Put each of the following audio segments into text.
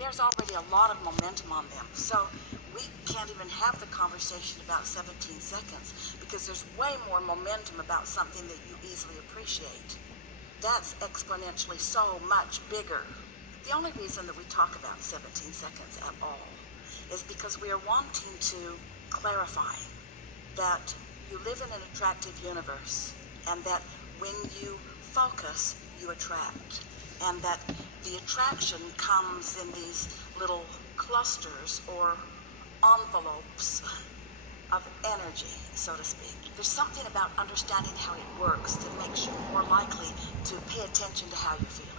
there's already a lot of momentum on them. So we can't even have the conversation about 17 seconds because there's way more momentum about something that you easily appreciate. That's exponentially so much bigger. The only reason that we talk about 17 seconds at all is because we are wanting to clarify that you live in an attractive universe, and that when you focus, you attract, and that the attraction comes in these little clusters or envelopes of energy, so to speak. There's something about understanding how it works that makes you more likely to pay attention to how you're feeling.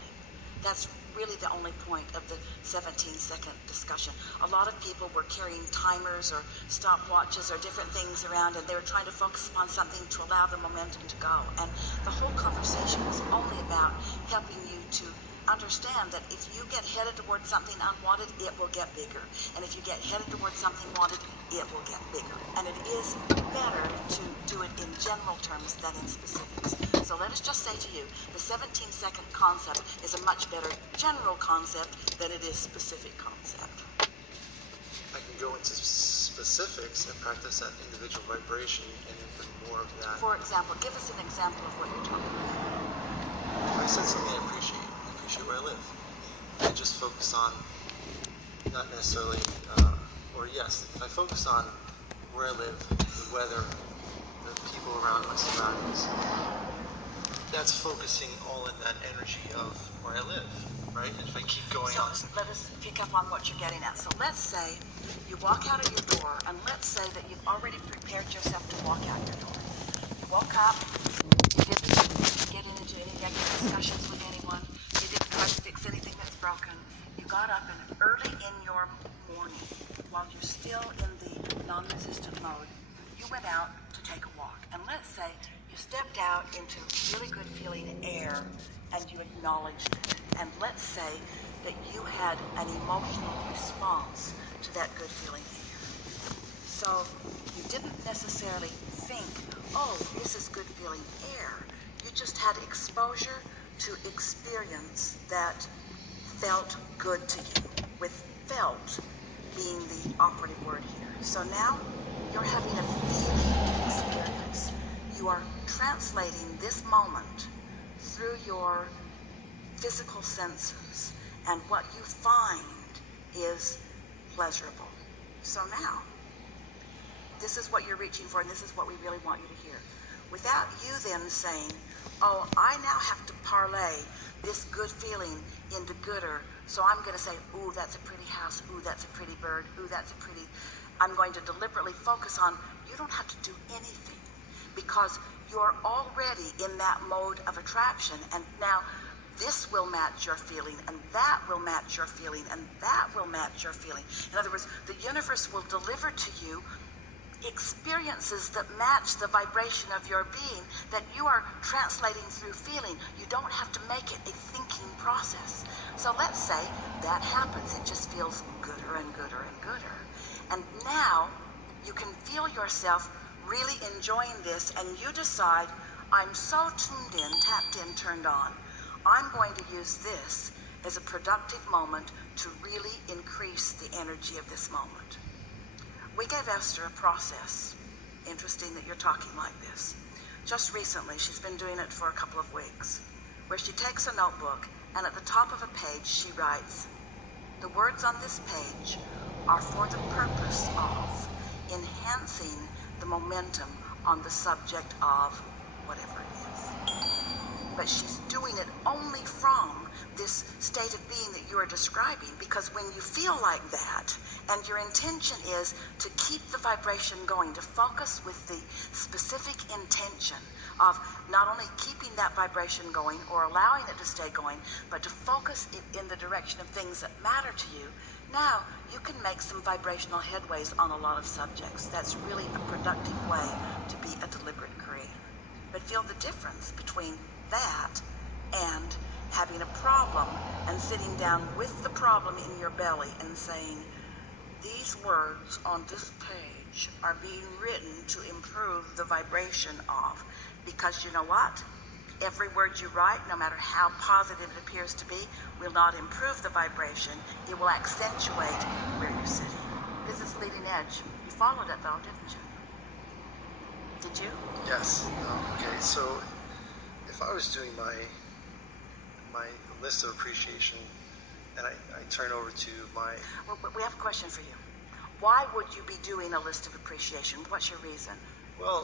That's really the only point of the 17-second discussion. A lot of people were carrying timers or stopwatches or different things around, and they were trying to focus upon something to allow the momentum to go. And the whole conversation was only about helping you to understand that if you get headed towards something unwanted, it will get bigger. And if you get headed towards something wanted, it will get bigger. And it is better to do it in general terms than in specifics. So let us just say to you, the 17-second concept is a much better general concept than it is specific concept. I can go into specifics and practice that individual vibration and then bring more of that. For example, give us an example of what you're talking about. If I said something I appreciate where I live. I just focus on, not necessarily, if I focus on where I live, the weather, the people around my surroundings, that's focusing all in that energy of where I live, right? And if I keep going on. Let us pick up on what you're getting at. So let's say you walk out of your door, and let's say that you've already prepared yourself to walk out your door. You woke up, you didn't get into any negative discussions with anyone, you didn't try to fix anything that's broken. You got up and early in your morning, while you're still in the non-resistant mode, you went out to take a walk. And let's say you stepped out into really good feeling air and you acknowledged it. And let's say that you had an emotional response to that good feeling air. So you didn't necessarily think, oh, this is good feeling air. You just had exposure to experience that felt good to you, with felt being the operative word here. So now you're having a feeling experience. You are translating this moment through your physical senses, and what you find is pleasurable. So now, this is what you're reaching for, and this is what we really want you to hear. Without you then saying, oh, I now have to parlay this good feeling into gooder, so I'm going to say, ooh, that's a pretty house, ooh, that's a pretty bird, ooh, that's a pretty... I'm going to deliberately focus on, you don't have to do anything, because you're already in that mode of attraction, and now this will match your feeling, and that will match your feeling, and that will match your feeling. In other words, the universe will deliver to you experiences that match the vibration of your being that you are translating through feeling. You don't have to make it a thinking process. So let's say that happens. It just feels gooder and gooder and gooder. And now you can feel yourself really enjoying this, and you decide, I'm so tuned in, tapped in, turned on. I'm going to use this as a productive moment to really increase the energy of this moment. We gave Esther a process. Interesting that you're talking like this. Just recently, she's been doing it for a couple of weeks, where she takes a notebook, and at the top of a page, she writes, the words on this page are for the purpose of enhancing the momentum on the subject of whatever it is. But she's doing it only from this state of being that you are describing, because when you feel like that, and your intention is to keep the vibration going, to focus with the specific intention of not only keeping that vibration going or allowing it to stay going, but to focus it in the direction of things that matter to you, now you can make some vibrational headways on a lot of subjects. That's really a productive way to be a deliberate creator. But feel the difference between that and having a problem and sitting down with the problem in your belly and saying, these words on this page are being written to improve the vibration of, because you know what? Every word you write, no matter how positive it appears to be, will not improve the vibration. It will accentuate where you're sitting. This is leading edge. You followed it though, didn't you? Did you? Yes. Okay. So if I was doing my list of appreciation, and I turn over to my Well, but we have a question for you. Why would you be doing a list of appreciation? What's your reason?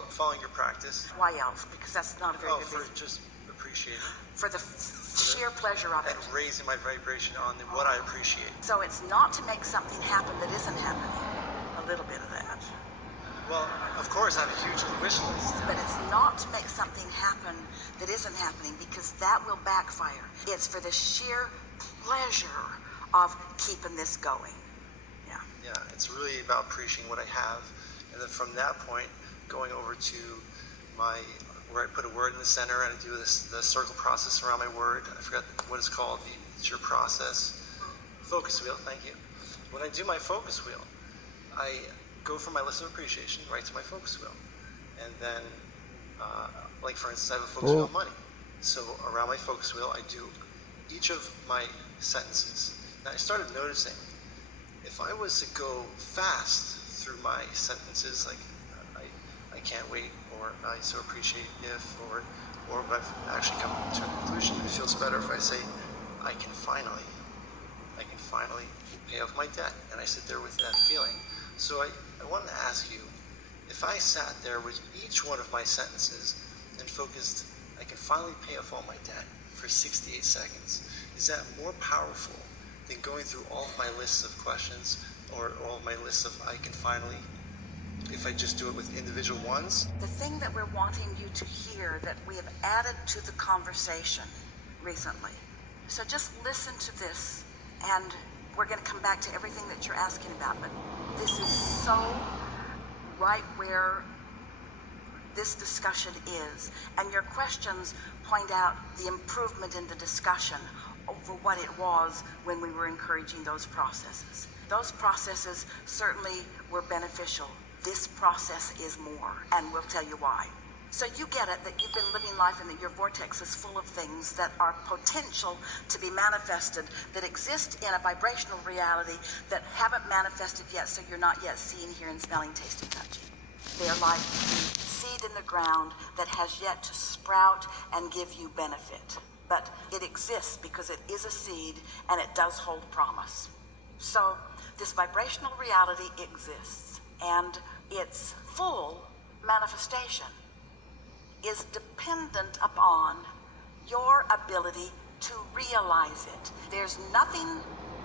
following your practice. Why else? Because that's not a very good For reason. just appreciating For the sheer pleasure of it. and raising my vibration on what I appreciate. So it's not to make something happen that isn't happening. A little bit of that. Well, of course, I have a huge wish list. But it's not to make something happen that isn't happening, because that will backfire. It's for the sheer pleasure of keeping this going. Yeah. Yeah, it's really about appreciating what I have, and then from that point, going over to where I put a word in the center and I do the circle process around my word. I forgot what it's called. It's your process. Focus wheel. Thank you. When I do my focus wheel, I go from my list of appreciation right to my focus wheel, and then, like for instance, I have a focus wheel on money. So around my focus wheel, I do each of my sentences. Now I started noticing if I was to go fast through my sentences, like I can't wait, or I so appreciate if, or I've actually come to a conclusion. It feels better if I say I can finally pay off my debt, and I sit there with that feeling. So I wanted to ask you, if I sat there with each one of my sentences and focused, I can finally pay off all my debt for 68 seconds, is that more powerful than going through all of my lists of questions or all of my lists of I can finally, if I just do it with individual ones? The thing that we're wanting you to hear, that we have added to the conversation recently. So just listen to this, and we're going to come back to everything that you're asking about, but this is so right where this discussion is, and your questions point out the improvement in the discussion over what it was when we were encouraging those processes. Those processes certainly were beneficial. This process is more, and we'll tell you why. So you get it, that you've been living life and that your vortex is full of things that are potential to be manifested, that exist in a vibrational reality that haven't manifested yet, so you're not yet seeing, hearing, smelling, tasting, touching. They're like the seed in the ground that has yet to sprout and give you benefit. But it exists because it is a seed and it does hold promise. So this vibrational reality exists, and its full manifestation is dependent upon your ability to realize it. There's nothing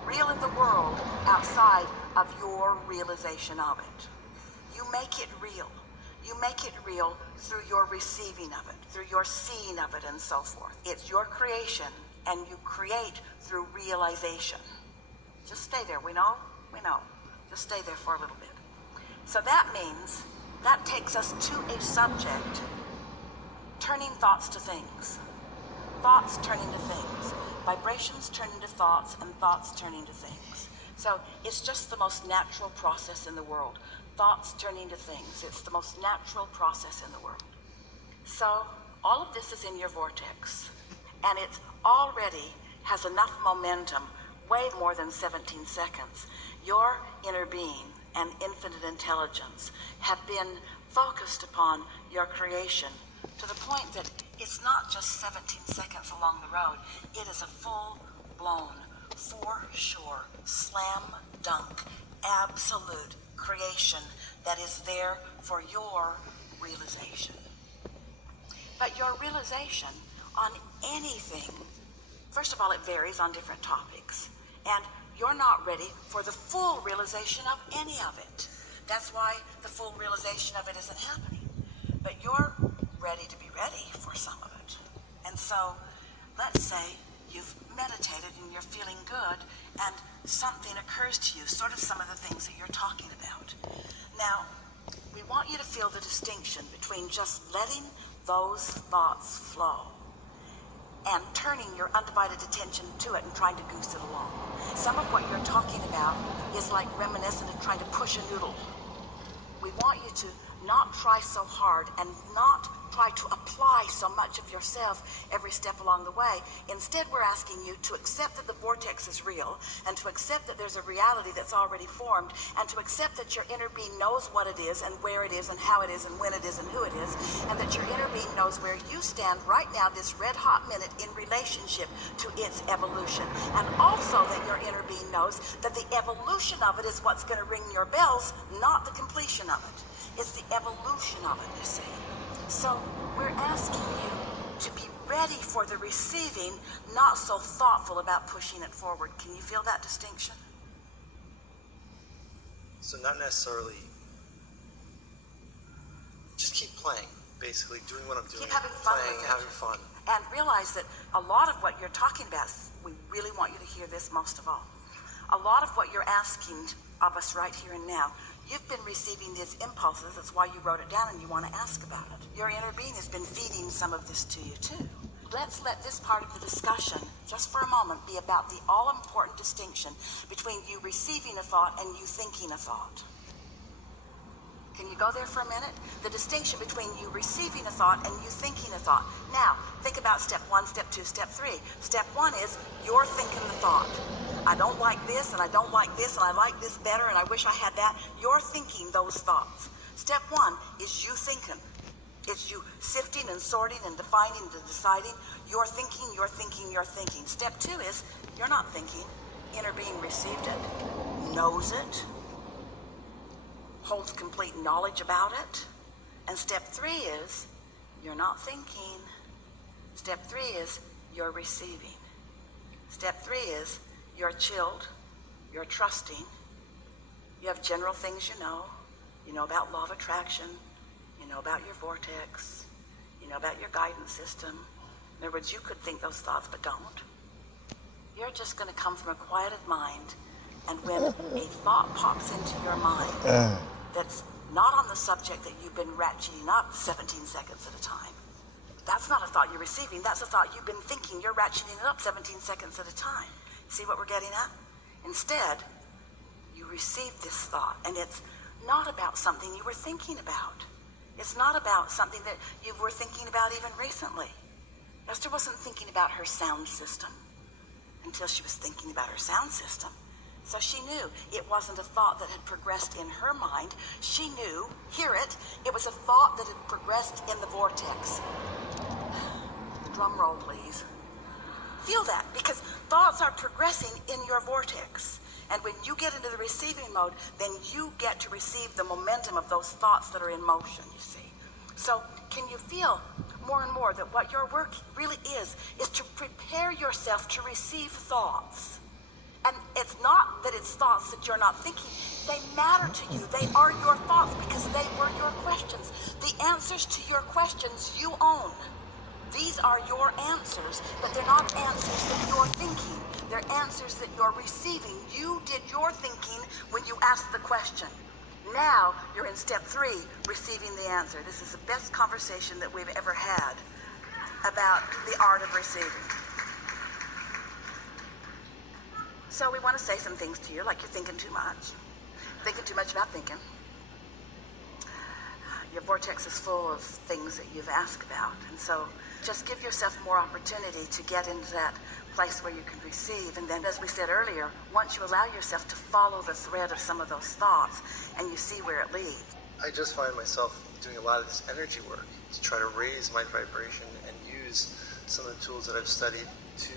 real in the world outside of your realization of it. You make it real. You make it real through your receiving of it, through your seeing of it, and so forth. It's your creation, and you create through realization. Just stay there. We know? We know. Just stay there for a little bit. So that means that takes us to a subject, turning thoughts to things. Thoughts turning to things. Vibrations turn into thoughts, and thoughts turn into things. So it's just the most natural process in the world. Thoughts turning to things. It's the most natural process in the world. So all of this is in your vortex, and it already has enough momentum, way more than 17 seconds. Your inner being and infinite intelligence have been focused upon your creation to the point that it's not just 17 seconds along the road. It is a full-blown, for sure, slam dunk, absolute creation that is there for your realization. But your realization on anything, first of all, it varies on different topics, and you're not ready for the full realization of any of it. That's why the full realization of it isn't happening. But you're ready to be ready for some of it. And so, let's say you've meditated and you're feeling good, and something occurs to you, sort of some of the things that you're talking about. Now, we want you to feel the distinction between just letting those thoughts flow and turning your undivided attention to it and trying to goose it along. Some of what you're talking about is like reminiscent of trying to push a noodle. We want you to not try so hard and not try to apply so much of yourself every step along the way. Instead, we're asking you to accept that the vortex is real, and to accept that there's a reality that's already formed, and to accept that your inner being knows what it is and where it is and how it is and when it is and who it is, and that your inner being knows where you stand right now, this red hot minute, in relationship to its evolution. And also that your inner being knows that the evolution of it is what's going to ring your bells, not the completion of it. It's the evolution of it, you see. So we're asking you to be ready for the receiving, not so thoughtful about pushing it forward. Can you feel that distinction? So not necessarily just keep playing, basically doing what I'm doing. Keep having fun playing, with it. having fun. And realize that a lot of what you're talking about, we really want you to hear this most of all. A lot of what you're asking of us right here and now, you've been receiving these impulses. That's why you wrote it down and you want to ask about it. Your inner being has been feeding some of this to you too. Let's let this part of the discussion, just for a moment, be about the all-important distinction between you receiving a thought and you thinking a thought. Can you go there for a minute? The distinction between you receiving a thought and you thinking a thought. Now, think about step 1, step 2, step 3. Step 1 is you're thinking the thought. I don't like this, and I don't like this, and I like this better, and I wish I had that. You're thinking those thoughts. Step 1 is you thinking. It's you sifting and sorting and defining and deciding. You're thinking, you're thinking, you're thinking. Step 2 is you're not thinking. Inner being received it, knows it, holds complete knowledge about it. And step 3 is you're not thinking. Step 3 is you're receiving. Step 3 is you're chilled, you're trusting, you have general things you know about law of attraction, you know about your vortex, you know about your guidance system. In other words, you could think those thoughts but don't. You're just going to come from a quieted mind, and when a thought pops into your mind that's not on the subject that you've been ratcheting up 17 seconds at a time, that's not a thought you're receiving, that's a thought you've been thinking, you're ratcheting it up 17 seconds at a time. See what we're getting at? Instead, you receive this thought, and it's not about something you were thinking about. It's not about something that you were thinking about even recently. Esther wasn't thinking about her sound system until she was thinking about her sound system. So she knew it wasn't a thought that had progressed in her mind. She knew, hear it, it was a thought that had progressed in the vortex. Drum roll, please. Feel that, because thoughts are progressing in your vortex. And when you get into the receiving mode, then you get to receive the momentum of those thoughts that are in motion, you see. So can you feel more and more that what your work really is to prepare yourself to receive thoughts? And it's not that it's thoughts that you're not thinking. They matter to you. They are your thoughts because they were your questions. The answers to your questions you own. These are your answers, but they're not answers that you're thinking. They're answers that you're receiving. You did your thinking when you asked the question. Now you're in step 3, receiving the answer. This is the best conversation that we've ever had about the art of receiving. So we want to say some things to you, like you're thinking too much. Thinking too much about thinking. Your vortex is full of things that you've asked about. And so just give yourself more opportunity to get into that place where you can receive. And then, as we said earlier, once you allow yourself to follow the thread of some of those thoughts and you see where it leads. I just find myself doing a lot of this energy work to try to raise my vibration and use some of the tools that I've studied to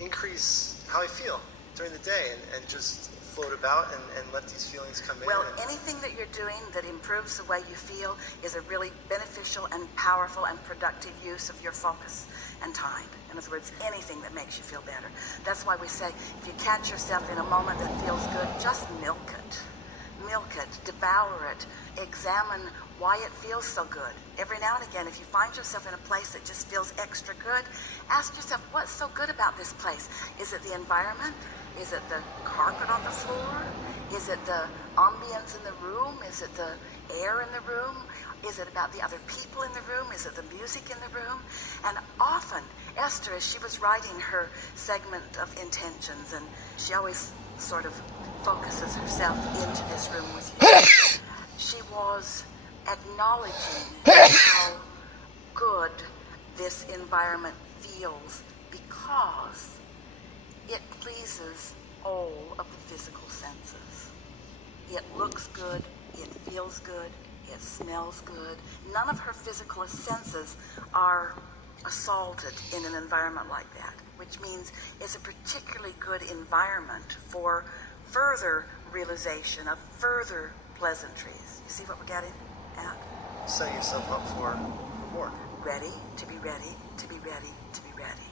increase how I feel during the day and just float about and let these feelings come in. Well, anything that you're doing that improves the way you feel is a really beneficial and powerful and productive use of your focus and time. In other words, anything that makes you feel better. That's why we say, if you catch yourself in a moment that feels good, just milk it. Milk it, devour it, examine why it feels so good. Every now and again, if you find yourself in a place that just feels extra good, ask yourself, what's so good about this place? Is it the environment? Is it the carpet on the floor? Is it the ambience in the room? Is it the air in the room? Is it about the other people in the room? Is it the music in the room? And often, Esther, as she was writing her segment of intentions, and she always sort of focuses herself into this room with you. She was acknowledging how good this environment feels because it pleases all of the physical senses. It looks good, it feels good, it smells good. None of her physical senses are assaulted in an environment like that, which means it's a particularly good environment for further realization of further pleasantries. You see what we're getting at? Set yourself up for reward. Ready to be ready, to be ready, to be ready.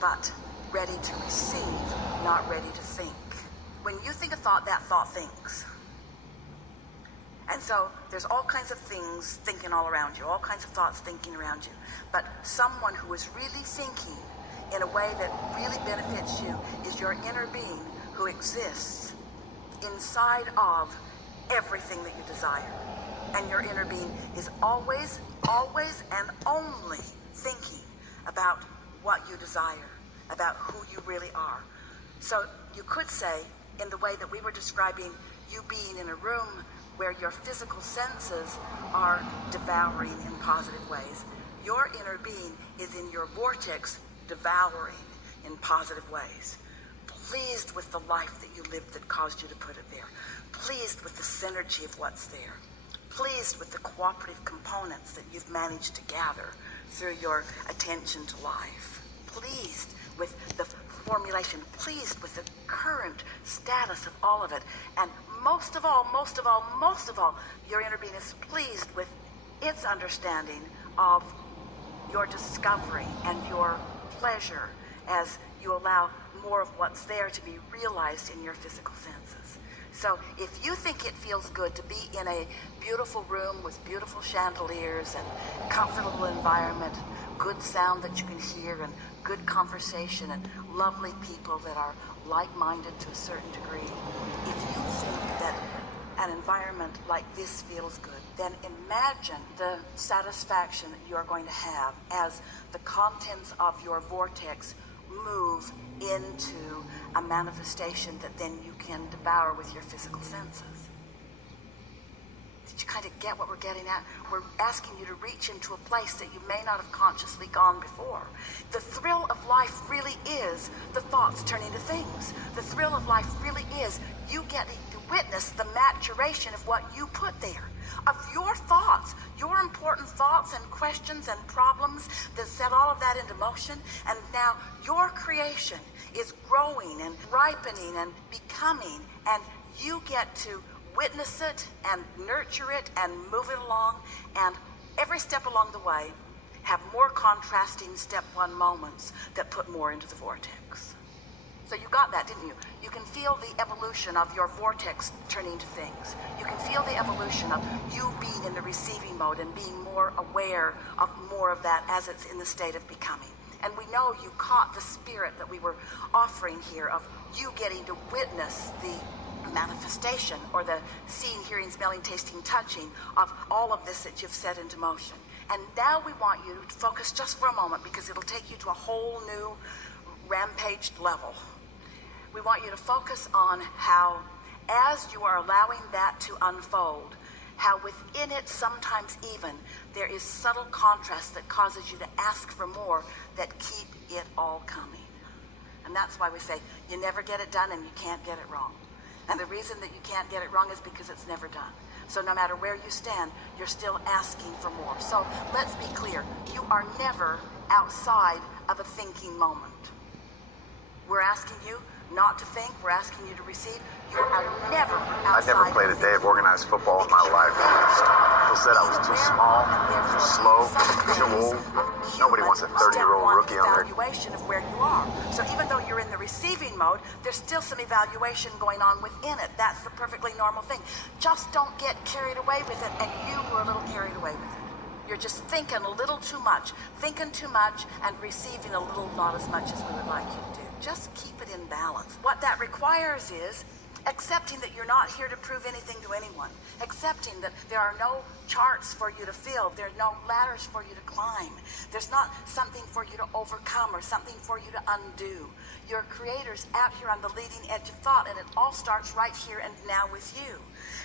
But ready to receive, not ready to think. When you think a thought, that thought thinks. And so there's all kinds of things thinking all around you, all kinds of thoughts thinking around you. But someone who is really thinking in a way that really benefits you is your inner being who exists inside of everything that you desire. And your inner being is always, always, and only thinking about what you desire, about who you really are. So you could say, in the way that we were describing you being in a room where your physical senses are devouring in positive ways, your inner being is in your vortex devouring in positive ways. Pleased with the life that you lived that caused you to put it there. Pleased with the synergy of what's there. Pleased with the cooperative components that you've managed to gather through your attention to life. Pleased with the formulation, pleased with the current status of all of it. And most of all, your inner being is pleased with its understanding of your discovery and your pleasure as you allow more of what's there to be realized in your physical senses. So if you think it feels good to be in a beautiful room with beautiful chandeliers and comfortable environment, good sound that you can hear and good conversation and lovely people that are like-minded to a certain degree, if you think that an environment like this feels good, then imagine the satisfaction that you are going to have as the contents of your vortex move into a manifestation that then you can devour with your physical senses. Did you kind of get what we're getting at? We're asking you to reach into a place that you may not have consciously gone before. The thrill of life really is the thoughts turning to things. The thrill of life really is you getting to witness the maturation of what you put there. Of your thoughts, your important thoughts and questions and problems that set all of that into motion. And now your creation is growing and ripening and becoming, and you get to witness it and nurture it and move it along, and every step along the way have more contrasting step one moments that put more into the vortex. So you got that, didn't you? You can feel the evolution of your vortex turning to things. You can feel the evolution of you being in the receiving mode and being more aware of more of that as it's in the state of becoming. And we know you caught the spirit that we were offering here of you getting to witness the manifestation or the seeing, hearing, smelling, tasting, touching of all of this that you've set into motion. And now we want you to focus just for a moment, because it'll take you to a whole new rampaged level. We want you to focus on how, as you are allowing that to unfold, how within it sometimes even there is subtle contrast that causes you to ask for more that keep it all coming. And that's why we say you never get it done and you can't get it wrong. And the reason that you can't get it wrong is because it's never done. So no matter where you stand, you're still asking for more. So let's be clear. You are never outside of a thinking moment. We're asking you not to think. We're asking you to receive. You are never outside. I never played a day of organized football in my life. People said I was too small, too slow, too old. Nobody wants a 30-year-old rookie on their evaluation of where you are. So even though you're in the receiving mode, there's still some evaluation going on within it. That's the perfectly normal thing. Just don't get carried away with it, and you were a little carried away with it. You're just thinking a little too much, thinking too much, and receiving a little not as much as we would like you to do. Just keep it in balance. What that requires is Accepting that you're not here to prove anything to anyone. Accepting that there are no charts for you to fill. There are no ladders for you to climb. There's not something for you to overcome or something for you to undo. Your Creator's out here on the leading edge of thought, and it all starts right here and now with you.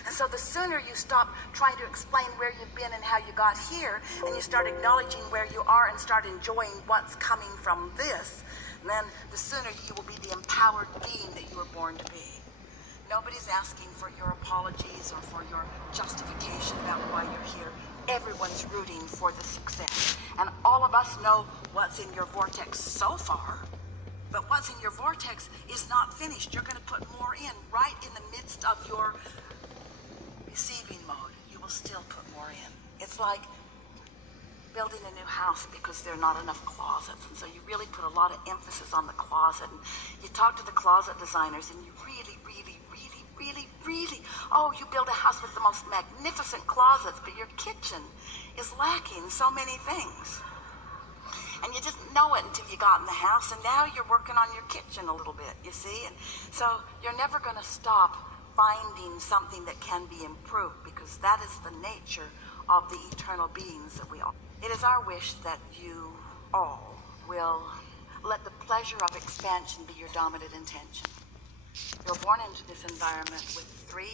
And so the sooner you stop trying to explain where you've been and how you got here, and you start acknowledging where you are and start enjoying what's coming from this, then the sooner you will be the empowered being that you were born to be. Nobody's asking for your apologies or for your justification about why you're here. Everyone's rooting for the success. And all of us know what's in your vortex so far. But what's in your vortex is not finished. You're going to put more in right in the midst of your receiving mode. You will still put more in. It's like building a new house because there are not enough closets, and so you really put a lot of emphasis on the closet, and you talk to the closet designers, and you really, you build a house with the most magnificent closets, but your kitchen is lacking so many things. And you didn't know it until you got in the house, and now you're working on your kitchen a little bit, you see? And so you're never going to stop finding something that can be improved, because that is the nature of the eternal beings that we are. It is our wish that you all will let the pleasure of expansion be your dominant intention. You're born into this environment with 3